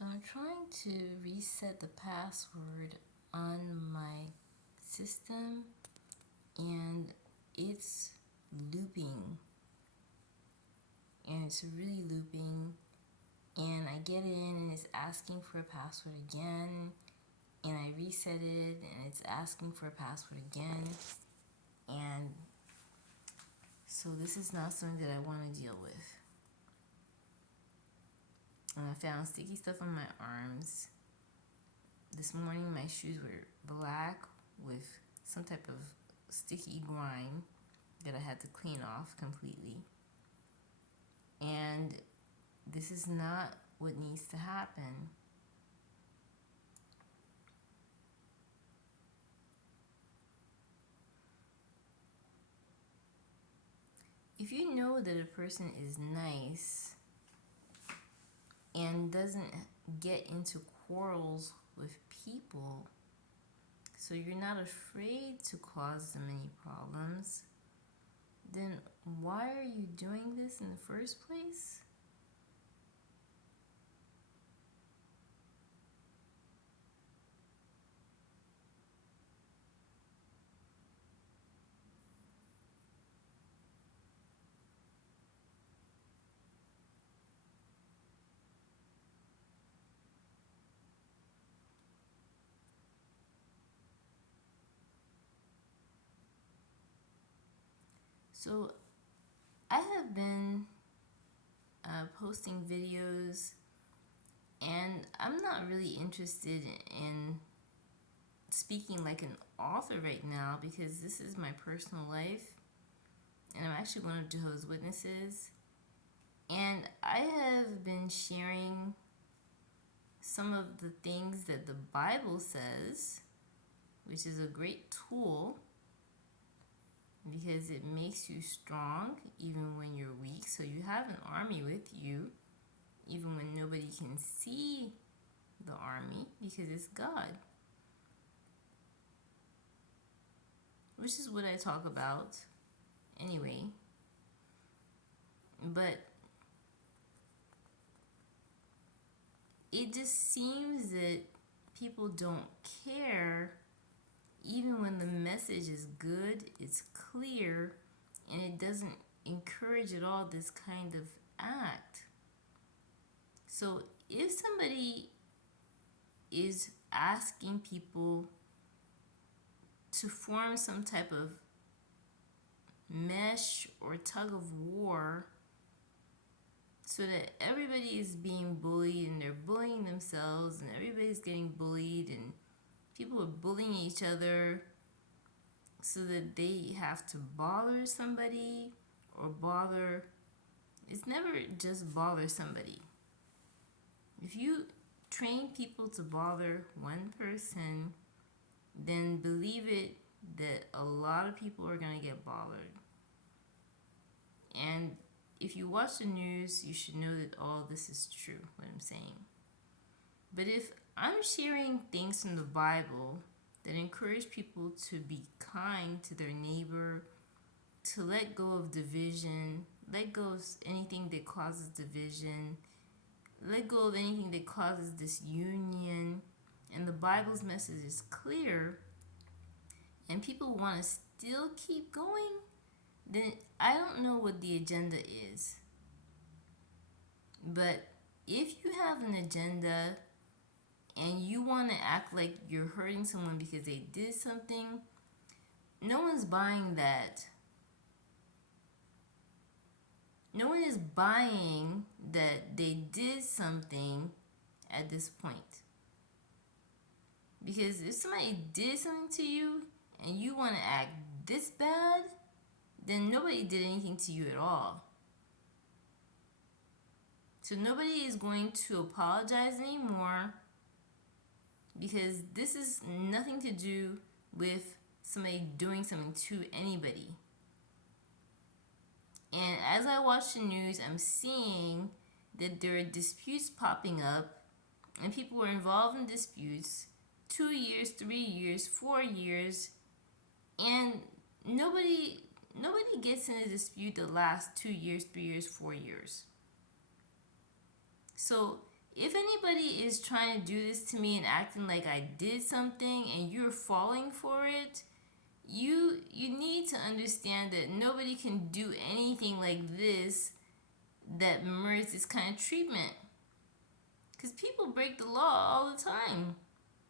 So I'm trying to reset the password on my system and it's looping, and it's really looping, and I get in and it's asking for a password again, and I reset it and it's asking for a password again. And so this is not something that I want to deal with. And I found sticky stuff on my arms. This morning my shoes were black with some type of sticky grime that I had to clean off completely. And this is not what needs to happen. If you know that a person is nice and doesn't get into quarrels with people, so you're not afraid to cause them any problems, then why are you doing this in the first place? So I have been posting videos, and I'm not really interested in speaking like an author right now because this is my personal life and I'm actually one of Jehovah's Witnesses, and I have been sharing some of the things that the Bible says, which is a great tool because it makes you strong even when you're weak. So you have an army with you even when nobody can see the army because it's God, which is what I talk about anyway. But it just seems that people don't care even when the message is good, it's clear, and it doesn't encourage at all this kind of act. So if somebody is asking people to form some type of mesh or tug of war so that everybody is being bullied and they're bullying themselves and everybody's getting bullied and people are bullying each other so that they have to bother somebody or bother, it's never just bother somebody. If you train people to bother one person, then believe it that a lot of people are going to get bothered. And if you watch the news, you should know that all this is true, what I'm saying. But if I'm sharing things from the Bible that encourage people to be kind to their neighbor, to let go of division, let go of anything that causes division, let go of anything that causes disunion, and the Bible's message is clear, and people want to still keep going, then I don't know what the agenda is. But if you have an agenda and you want to act like you're hurting someone because they did something, no one's buying that. No one is buying that they did something at this point. Because if somebody did something to you and you want to act this bad, then nobody did anything to you at all. So nobody is going to apologize anymore because this is nothing to do with somebody doing something to anybody. And as I watch the news, I'm seeing that there are disputes popping up and people are involved in disputes 2 years, 3 years, 4 years, and nobody gets in a dispute that lasts 2 years, 3 years, 4 years. So If anybody is trying to do this to me and acting like I did something and you're falling for it, you need to understand that nobody can do anything like this that merits this kind of treatment. Because people break the law all the time.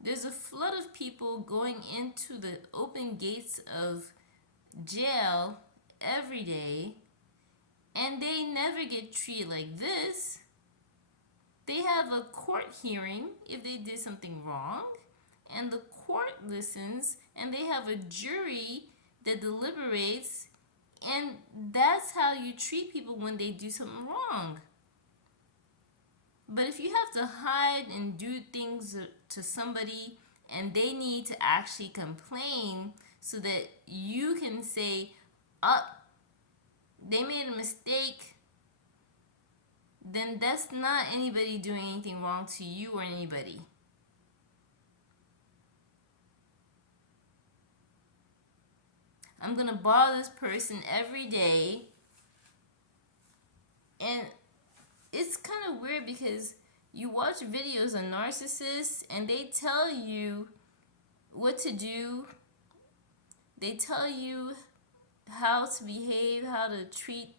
There's a flood of people going into the open gates of jail every day, and they never get treated like this. They have a court hearing if they did something wrong, and the court listens, and they have a jury that deliberates, and that's how you treat people when they do something wrong. But if you have to hide and do things to somebody and they need to actually complain so that you can say, they made a mistake, then that's not anybody doing anything wrong to you or anybody. I'm going to bother this person every day. And it's kind of weird because you watch videos on narcissists and they tell you what to do. They tell you how to behave, how to treat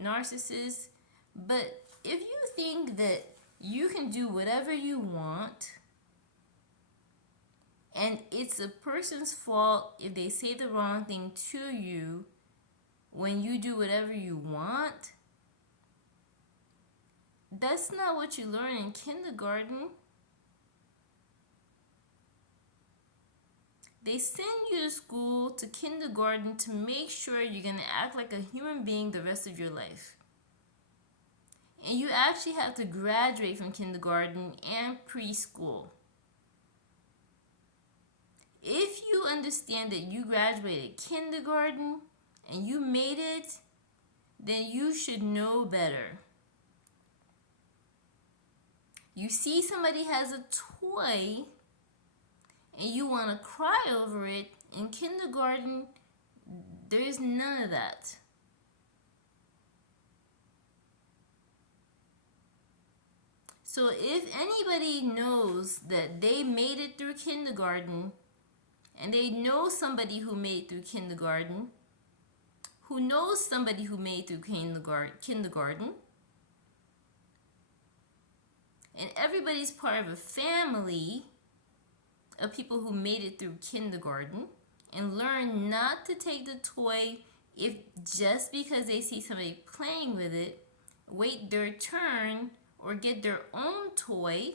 narcissists. But if you think that you can do whatever you want and it's a person's fault if they say the wrong thing to you when you do whatever you want, that's not what you learn in kindergarten. They send you to school, to kindergarten, to make sure you're going to act like a human being the rest of your life. And you actually have to graduate from kindergarten and preschool. If you understand that you graduated kindergarten and you made it, then you should know better. You see somebody has a toy and you want to cry over it. In kindergarten, there's none of that. So if anybody knows that they made it through kindergarten and they know somebody who made it through kindergarten, who knows somebody who made it through kindergarten, and everybody's part of a family of people who made it through kindergarten and learn not to take the toy if just because they see somebody playing with it, wait their turn or get their own toy.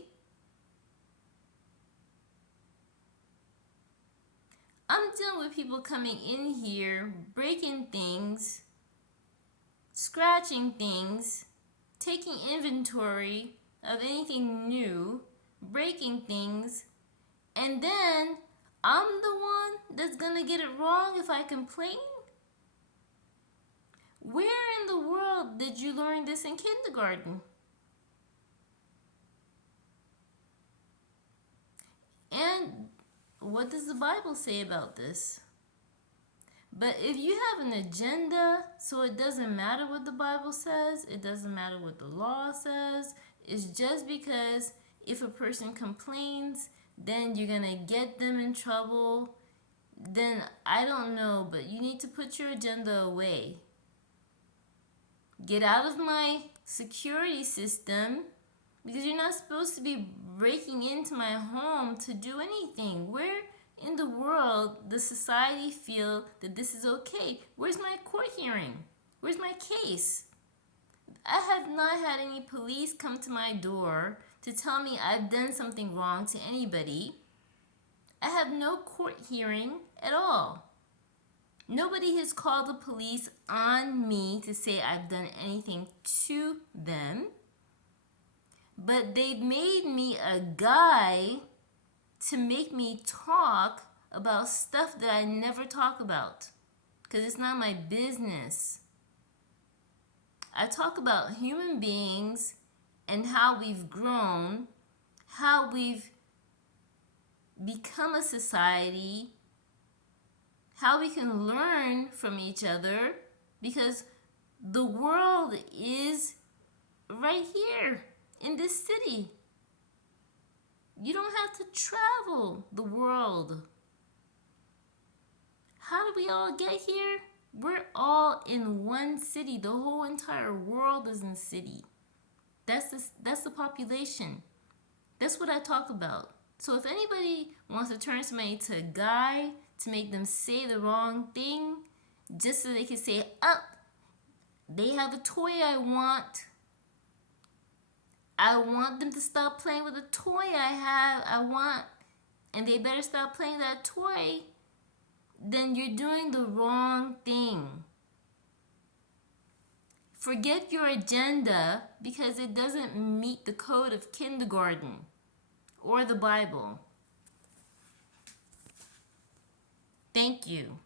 I'm dealing with people coming in here, breaking things, scratching things, taking inventory of anything new, breaking things, and then I'm the one that's gonna get it wrong if I complain? Where in the world did you learn this in kindergarten? And what does the Bible say about this? But if you have an agenda, so it doesn't matter what the Bible says, it doesn't matter what the law says, it's just because if a person complains, then you're gonna get them in trouble, then I don't know, but you need to put your agenda away. Get out of my security system, because you're not supposed to be breaking into my home to do anything. Where in the world does society feel that this is okay? Where's my court hearing? Where's my case? I have not had any police come to my door to tell me I've done something wrong to anybody. I have no court hearing at all. Nobody has called the police on me to say I've done anything to them. But they've made me a guy to make me talk about stuff that I never talk about, because it's not my business. I talk about human beings and how we've grown, how we've become a society, how we can learn from each other, because the world is right here in this city. You don't have to travel the world. How did we all get here? We're all in one city. The whole entire world is in a city. That's the population. That's what I talk about. So if anybody wants to turn somebody to a guy to make them say the wrong thing, just so they can say, oh, they have a toy I want. I want them to stop playing with the toy I want, and they better stop playing that toy, then you're doing the wrong thing. Forget your agenda because it doesn't meet the code of kindergarten or the Bible. Thank you.